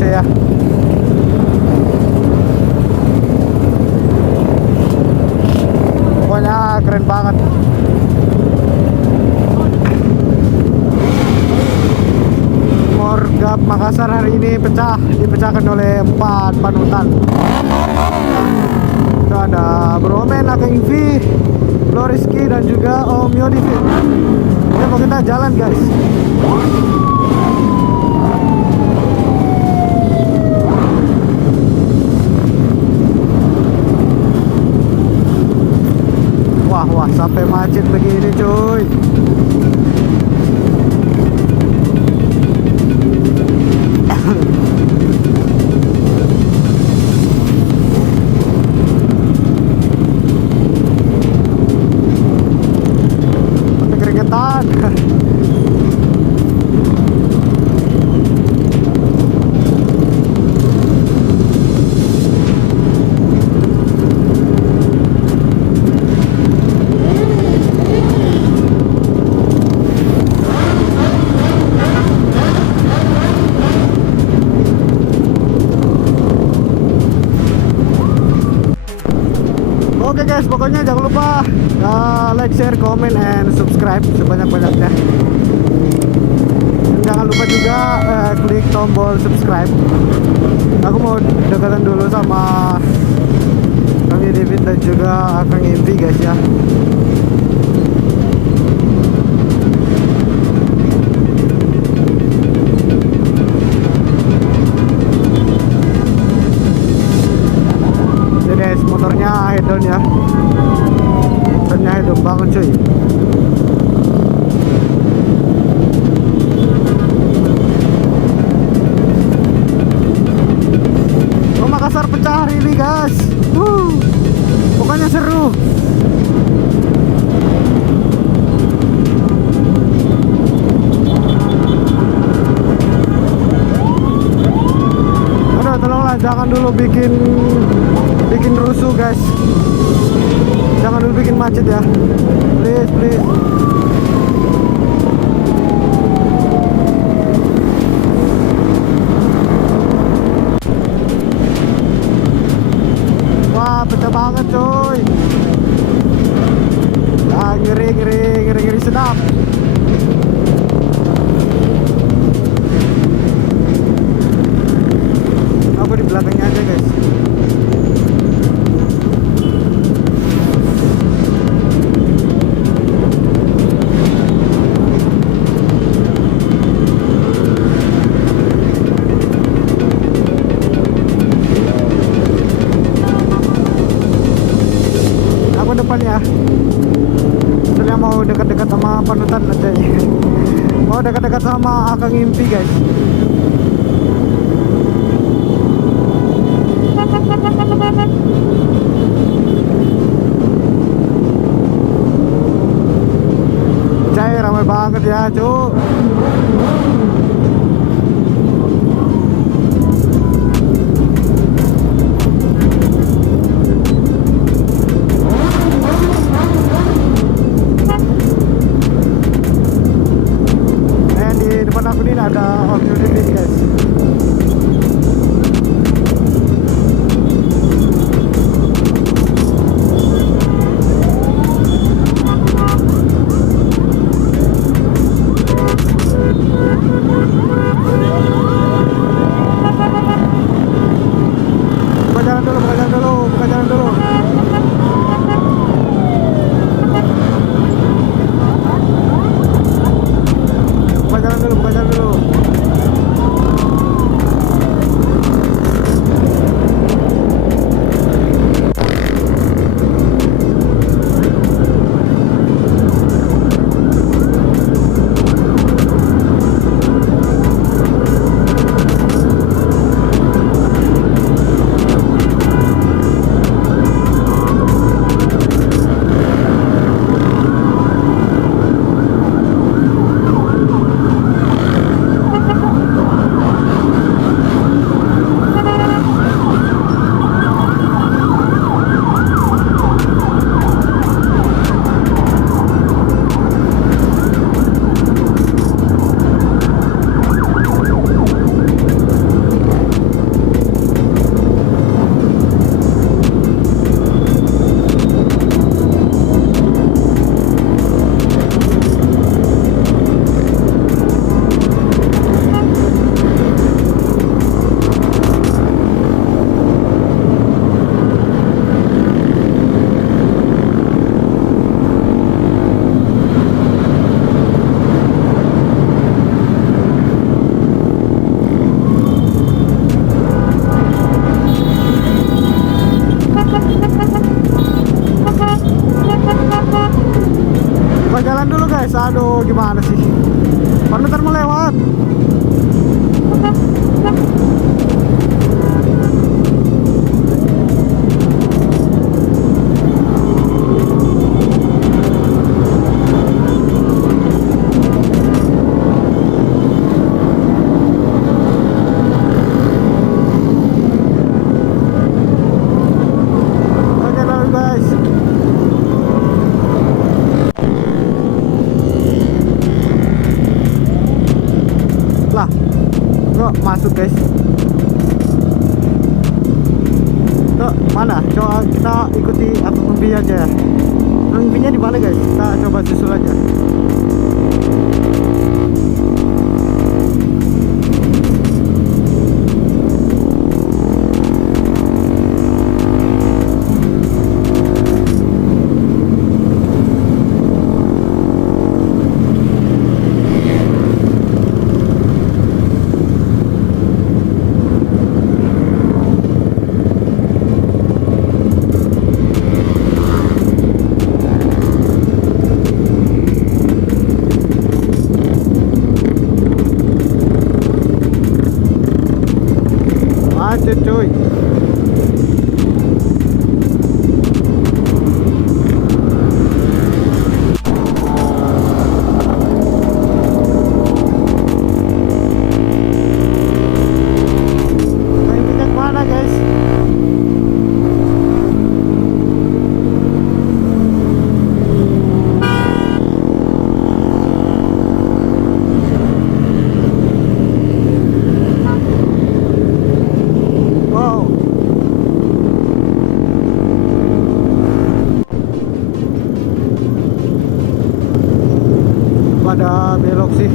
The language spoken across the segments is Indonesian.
cuy ya. Pokoknya keren banget. Morgap Makassar hari ini dipecahkan oleh 4 panutan. Itu ada Bromen, Akang Invi, Floriski, dan juga Om Yodivin. Oke, mau kita jalan guys. Wah, sampai macet begini cuy. Sampai keringetan. Oke guys, pokoknya jangan lupa like, share, comment, and subscribe sebanyak-banyaknya. Jangan lupa juga klik tombol subscribe. Aku mau dekatan dulu sama Kang David dan juga Kang Invi guys ya. Guys, motornya hedon ya. Motornya hedon banget cuy. Oh, Makassar pecah hari ini guys. Pokoknya seru. Aduh, tolonglah jangan dulu bikin rusuh guys. Jangan dulu bikin macet ya. Please. Wah, pecah banget coy. Ah, ngeri sedap. Aku di belakangnya aja guys. Depan ya. Soalnya mau dekat-dekat sama panutan aja. Mau dekat-dekat sama Akang Impi guys. Jai ramai banget ya cu. Depan aku ini ada Om Yudin guys. Buka jalan dulu. Buka jalan dulu. Buka jalan dulu. kok masuk guys. Tuh mana? Coba kita ikuti akun MV aja. MV-nya di mana guys? Kita coba susul aja. Macet cuy. Nah, ini kan mana guys? Wow. Pada belok sih.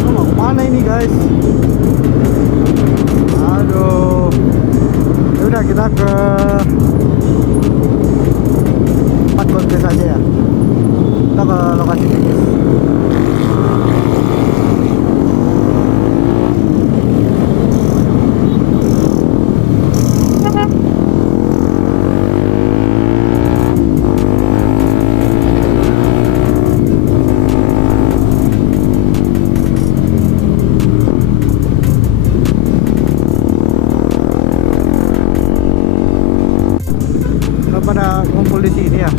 Oh, mau kemana ini guys? Aduh. Ya udah kita ke tempat kontes aja ya. Kita ke lokasi finish. Udah pada ngumpul di sini ya.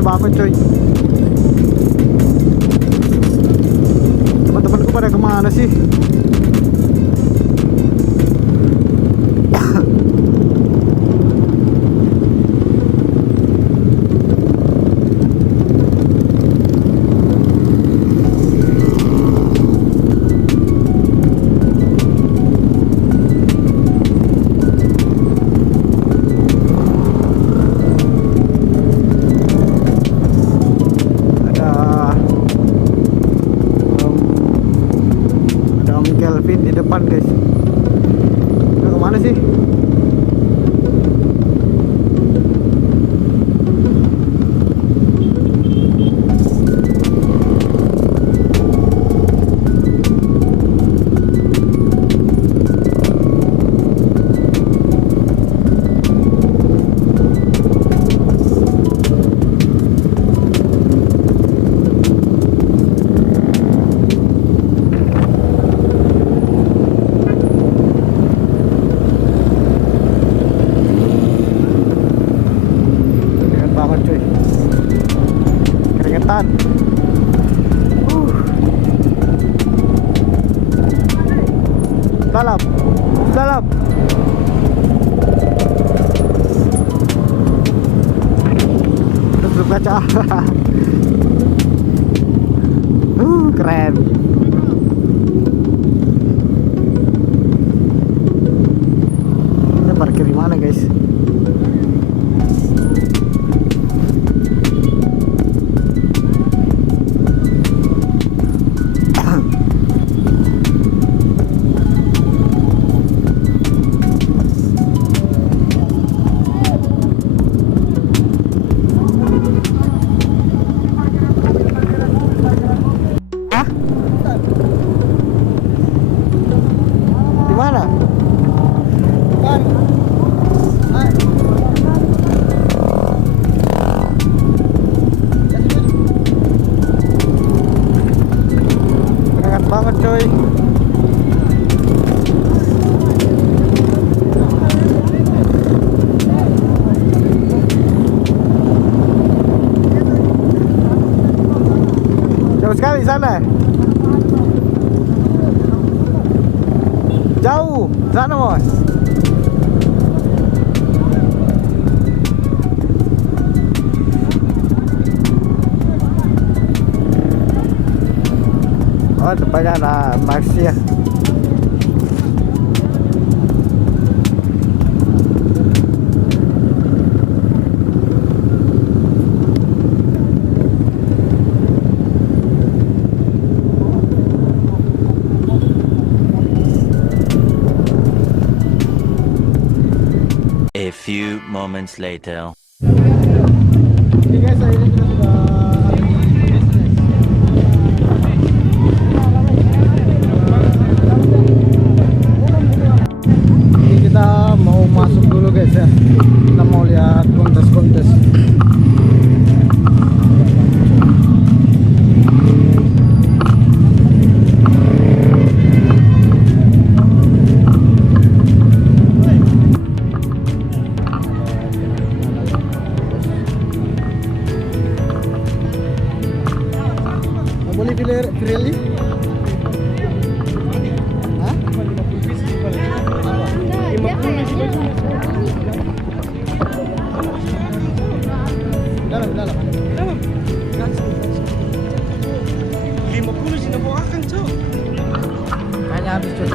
Banget cuy. Teman-temanku pada kemana sih? Kelvin di depan guys. Nah, kemana sih? Keringetan. Salam. Salam. Tutup kaca. Keren. Kita parkir di mana guys? Keren banget coy. Jauh sekali sana. Jauh sana bos. Oh depannya ada Maxi ya. A few moments later. Oke guys, ini kita sudah ada di business. Ini kita mau masuk dulu guys ya. Kita mau lihat kontes-kontes. Boleh Pirelli? Hah? Dalam. 50 sih nabok akan cok. Kayaknya habis cuy.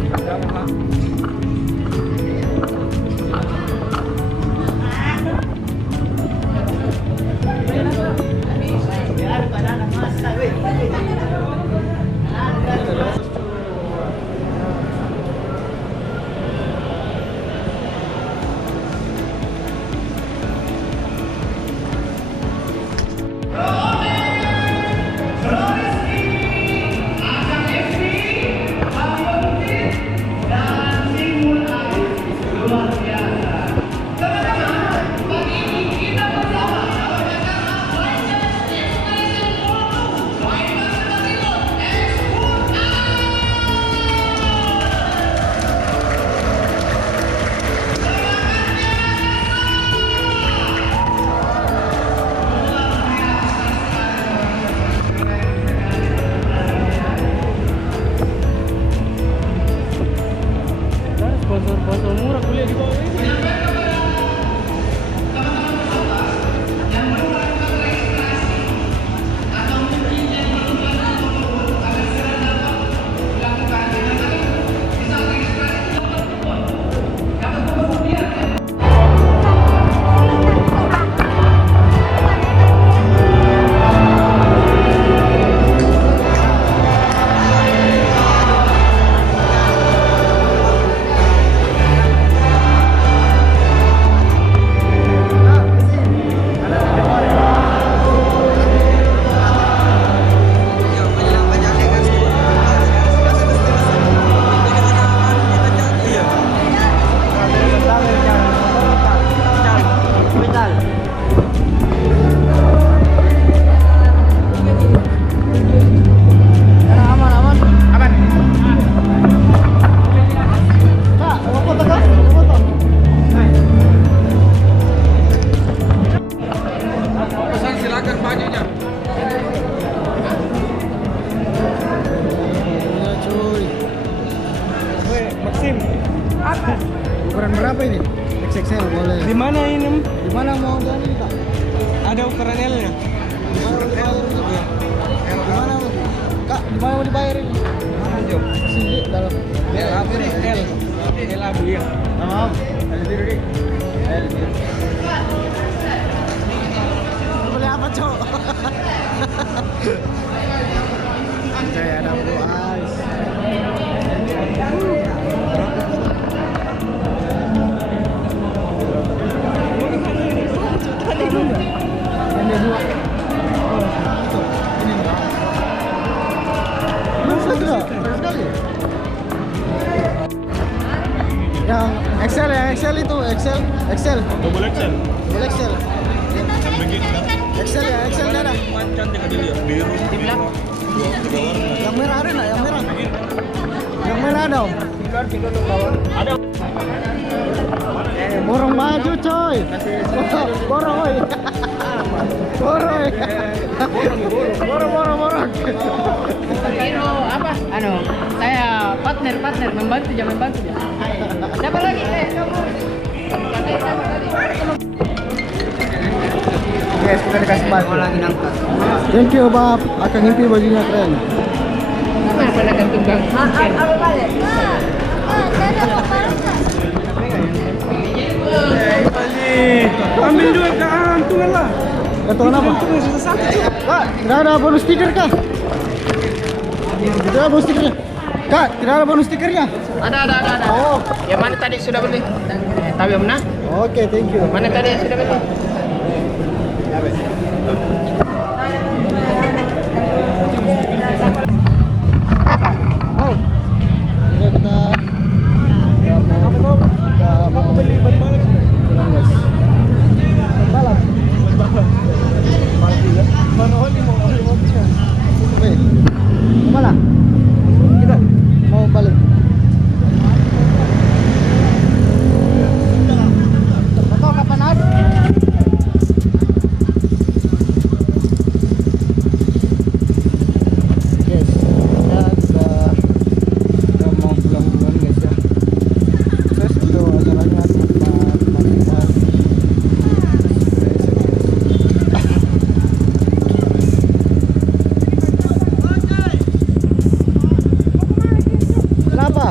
Sponsor murah kuliah di bawah ini. Ukuran berapa ini? XXL boleh. Di mana ini? Di mana mau jadi Kak? Ada ukuran L-nya. Di mana mau dibayar ini? Di mana mau? Kak, di mana mau dibayar ini? Mana Jo? Sini dalam. L apa nih? L. L abu ya. Tamam. L biru nih. L biru. Beli apa, Cok? Anjay, ada blue ice. Ini dua. Ini enggak. Masa enggak? Sekali. Yang XL ya Excel itu, Excel. Double XL. Boleh Excel. Yang begini kan? Excel ya, Excel ada. Cantik tadi ya. Biru. Dua tiga warna. Yang merah ada nggak? Yang merah. Yang merah ada Om. Ada. Borong baju coy. Borong oi. Borong. Borong. Hero apa? Saya partner membantu ya. Siapa lagi? Kamu. Guys, kita dikasih baju. Lagi nangkap. Thank you, Bab. Akan ngimpi bajunya keren. Kenapa nak tunggang? Ambil dua keantungan lah. Ketahuan apa? Kak, tidak ada bonus stiker kah? Tidak ada bonus stikernya. Kak, tidak ada bonus stikernya. Ada. Oh, Yang mana tadi sudah beli? Tahu yang mana? oke, thank you. Mana tadi yang sudah beli? Oh, ini kita mau beli pulang guys. Balap. Mana oli mau mobilnya? Oke. Kemana? Kita mau balik. Tahu kapan ada? Guys, kita udah mau pulang duluan guys ya. Terus itu acaranya tempat. Kenapa?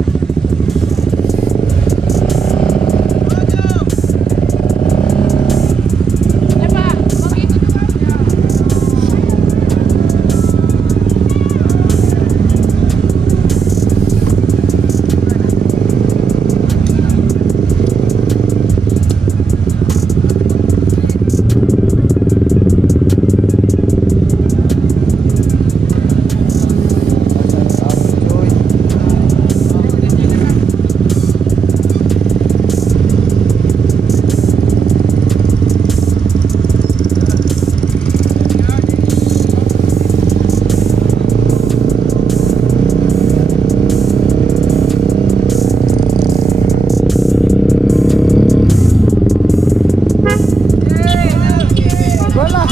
Bola.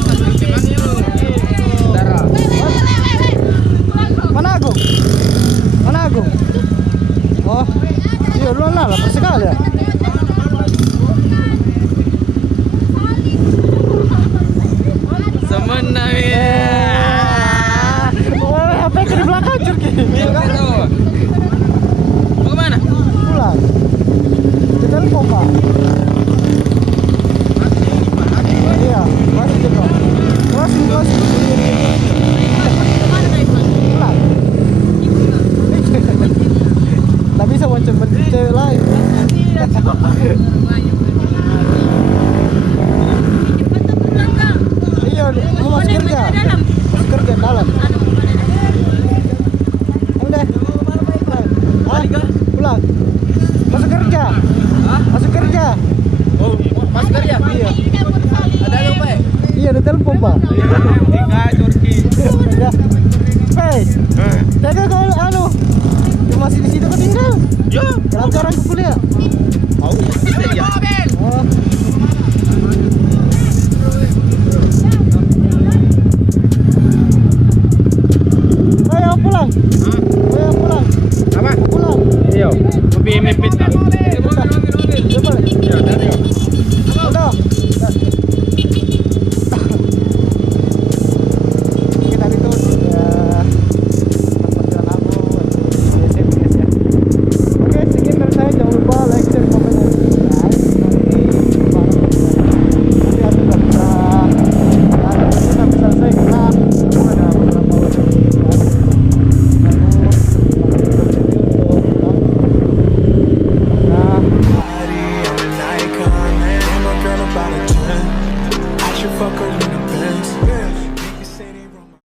Mana Agung? Mana Agung? Oh, iya lu lah persekali ya. Semena Oh, HP ke di belakang curki. Mau kemana? Pulang. Ke telepon Pak. Iya, masih juga. Terus. Pulang. Tak bisa macam cewek lain. Iya, mau masuk kerja. Masuk kerja dalam. Udah. Pulang. Masuk kerja. Masuk kerja. Oh, mas kerja? Iya. Ada lupa ya? Iya, ada telepon, Pak. Tiga Turki. Ya. Hey. Jaga kau dia masih di situ ketinggal. Ya. Jalan-jalan ke kuliah. Mau?